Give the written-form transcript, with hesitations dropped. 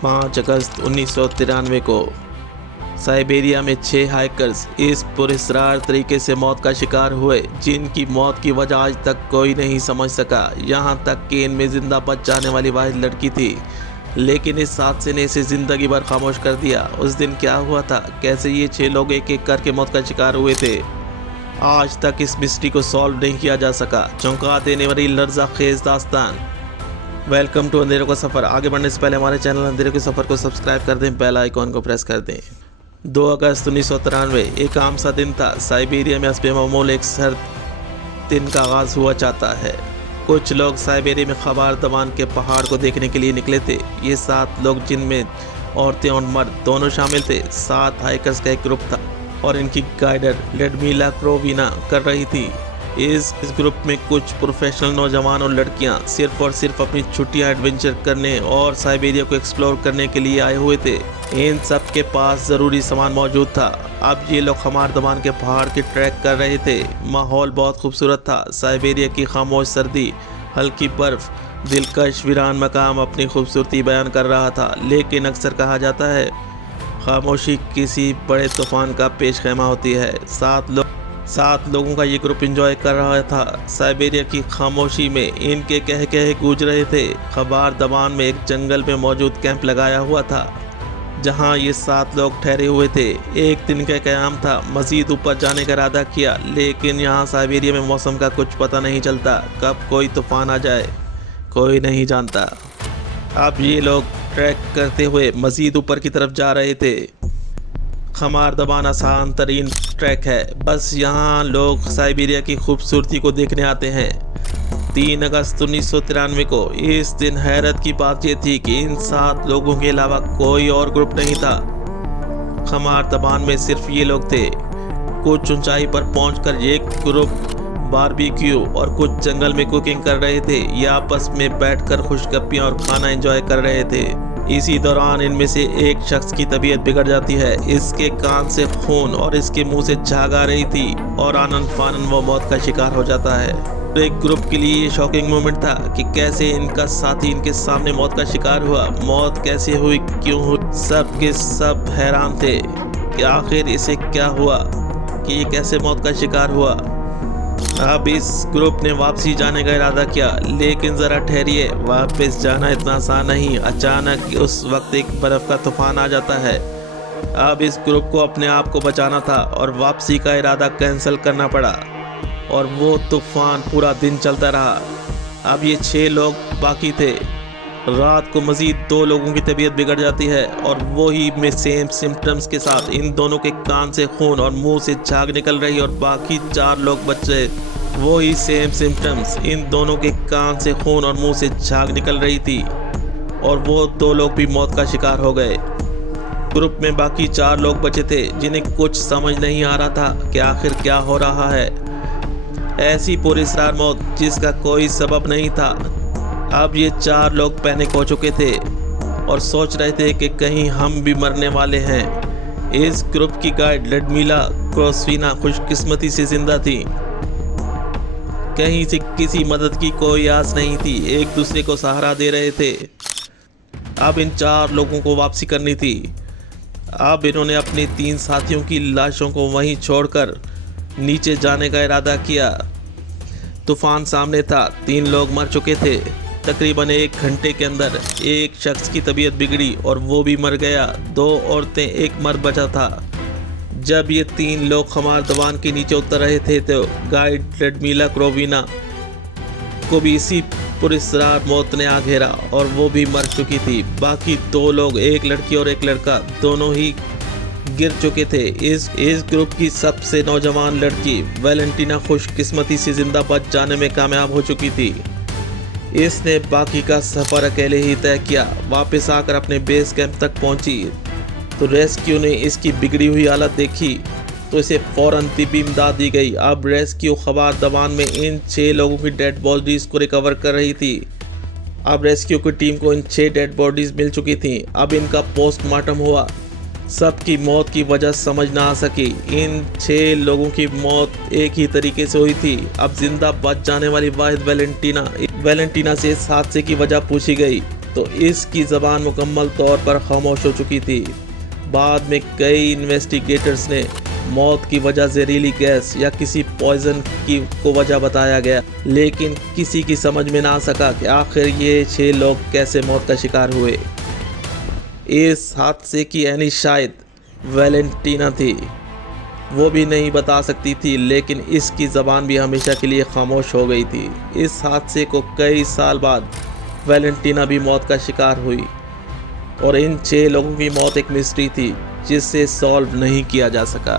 5 अगस्त 1993 को साइबेरिया में 6 हाइकर्स इस पुरस्कार तरीके से मौत का शिकार हुए जिनकी मौत की वजह आज तक कोई नहीं समझ सका। यहाँ तक कि इनमें जिंदा बच जाने वाली वाहिद लड़की थी, लेकिन इस हादसे ने इसे जिंदगी भर खामोश कर दिया। उस दिन क्या हुआ था, कैसे ये 6 लोग एक एक करके मौत का शिकार हुए थे, आज तक इस मिस्ट्री को सॉल्व नहीं किया जा सका। चौंका देने वाली लर्जा खेज दास्तान। वेलकम टू अंधेरों का सफ़र। आगे बढ़ने से पहले हमारे चैनल अंधेरों के सफ़र को सब्सक्राइब कर दें, बेल आइकॉन को प्रेस कर दें। 2 अगस्त 1993 एक आम सा दिन था। साइबेरिया में हस्बे मामूल एक सर्द दिन का आगाज़ हुआ चाहता है। कुछ लोग साइबेरिया में खबार दबान के पहाड़ को देखने के लिए निकले थे। ये 7 लोग, जिनमें औरतें और मर्द दोनों शामिल थे। 7 हाइकर्स का एक ग्रुप था और इनकी गाइडर लडमिला क्रोविना कर रही थी। इस ग्रुप में कुछ प्रोफेशनल नौजवान और लड़कियां सिर्फ और सिर्फ अपनी छुट्टियां एडवेंचर करने और साइबेरिया को एक्सप्लोर करने के लिए आए हुए थे। इन सब के पास ज़रूरी सामान मौजूद था। अब ये लोग खमार दबान के पहाड़ की ट्रैक कर रहे थे। माहौल बहुत खूबसूरत था। साइबेरिया की खामोश सर्दी, हल्की बर्फ, दिलकश वीरान मकाम अपनी खूबसूरती बयान कर रहा था। लेकिन अक्सर कहा जाता है, खामोशी किसी बड़े तूफान का पेश खैमा होती है। 7 लोगों का ये ग्रुप एंजॉय कर रहा था। साइबेरिया की खामोशी में इनके कह कहे गूंज रहे थे। खबार दबान में एक जंगल में मौजूद कैंप लगाया हुआ था जहां ये 7 लोग ठहरे हुए थे। एक दिन का क़याम था। मज़ीद ऊपर जाने का इरादा किया, लेकिन यहाँ साइबेरिया में मौसम का कुछ पता नहीं चलता। कब कोई तूफान आ जाए कोई नहीं जानता। अब ये लोग ट्रैक करते हुए मज़ीद ऊपर की तरफ जा रहे थे। खमार दबान आसान तरीन ट्रैक है, बस यहाँ लोग साइबेरिया की खूबसूरती को देखने आते हैं। 3 अगस्त 1993 को इस दिन हैरत की बात यह थी कि इन 7 लोगों के अलावा कोई और ग्रुप नहीं था। खमार दबान में सिर्फ ये लोग थे। कुछ ऊंचाई पर पहुंचकर एक ग्रुप बारबेक्यू और कुछ जंगल में कुकिंग कर रहे थे। ये आपस में बैठकर खुशगपियां और खाना एंजॉय कर रहे थे। इसी दौरान इनमें से एक शख्स की तबीयत बिगड़ जाती है। इसके कान से खून और इसके मुंह से झाग आ रही थी और आनन फानन वो मौत का शिकार हो जाता है। तो एक ग्रुप के लिए ये शॉकिंग मोमेंट था कि कैसे इनका साथी इनके सामने मौत का शिकार हुआ। मौत कैसे हुई, क्यों हुई, सब के सब हैरान थे कि आखिर इसे क्या हुआ, कि ये कैसे मौत का शिकार हुआ। अब इस ग्रुप ने वापसी जाने का इरादा किया, लेकिन ज़रा ठहरिए, वापस जाना इतना आसान नहीं। अचानक उस वक्त एक बर्फ़ का तूफान आ जाता है। अब इस ग्रुप को अपने आप को बचाना था और वापसी का इरादा कैंसिल करना पड़ा, और वो तूफान पूरा दिन चलता रहा। अब ये 6 लोग बाकी थे। रात को मज़ीद 2 लोगों की तबीयत बिगड़ जाती है और वही में सेम सिम्टम्स के साथ इन दोनों के कान से खून और मुंह से झाग निकल रही, और बाकी 4 लोग बचे। वही सेम सिम्टम्स, इन दोनों के कान से खून और मुंह से झाग निकल रही थी, और वो 2 लोग भी मौत का शिकार हो गए। ग्रुप में बाकी 4 लोग बचे थे जिन्हें कुछ समझ नहीं आ रहा था कि आखिर क्या हो रहा है। ऐसी पुरस्कार मौत जिसका कोई सबब नहीं था। अब ये 4 लोग पैनिक हो चुके थे और सोच रहे थे कि कहीं हम भी मरने वाले हैं। इस ग्रुप की गाइड लडमिला क्रोविना खुशकिस्मती से जिंदा थी। कहीं से किसी मदद की कोई आस नहीं थी। एक दूसरे को सहारा दे रहे थे। अब इन 4 लोगों को वापसी करनी थी। अब इन्होंने अपने 3 साथियों की लाशों को वहीं छोड़कर नीचे जाने का इरादा किया। तूफान सामने था। 3 लोग मर चुके थे। तकरीबन 1 घंटे के अंदर एक शख्स की तबीयत बिगड़ी और वो भी मर गया। 2 औरतें, एक मर्द बचा था। जब ये 3 लोग खमार दबान के नीचे उतर रहे थे तो गाइड लडमिला क्रोविना को भी इसी पुरस्कार मौत ने आ घेरा और वो भी मर चुकी थी। बाकी 2 लोग, एक लड़की और एक लड़का, दोनों ही गिर चुके थे। इस ग्रुप की सबसे नौजवान लड़की वैलेंटीना खुशकिस्मती से जिंदा बच जाने में कामयाब हो चुकी थी। इसने बाकी का सफ़र अकेले ही तय किया। वापस आकर अपने बेस कैंप तक पहुंची तो रेस्क्यू ने इसकी बिगड़ी हुई हालत देखी तो इसे फ़ौरन तिब्बी इमदाद दी गई। अब रेस्क्यू खबार दबान में इन 6 लोगों की डेड बॉडीज़ को रिकवर कर रही थी। अब रेस्क्यू की टीम को इन 6 डेड बॉडीज़ मिल चुकी थी। अब इनका पोस्टमार्टम हुआ। सबकी मौत की वजह समझ ना आ सकी। इन 6 लोगों की मौत एक ही तरीके से हुई थी। अब जिंदा बच जाने वाली वाहिद वैलेंटीना से इस हादसे की वजह पूछी गई। तो इसकी ज़बान मुकम्मल तौर पर खामोश हो चुकी थी। बाद में कई इन्वेस्टिगेटर्स ने मौत की वजह जहरीली गैस या किसी पॉइजन की को वजह बताया गया, लेकिन किसी की समझ में ना आ सका कि आखिर ये 6 लोग कैसे मौत का शिकार हुए। इस हादसे की एनी शायद वैलेंटीना थी, वो भी नहीं बता सकती थी, लेकिन इसकी ज़बान भी हमेशा के लिए खामोश हो गई थी। इस हादसे को कई साल बाद वैलेंटीना भी मौत का शिकार हुई और इन 6 लोगों की मौत एक मिस्ट्री थी जिसे सॉल्व नहीं किया जा सका।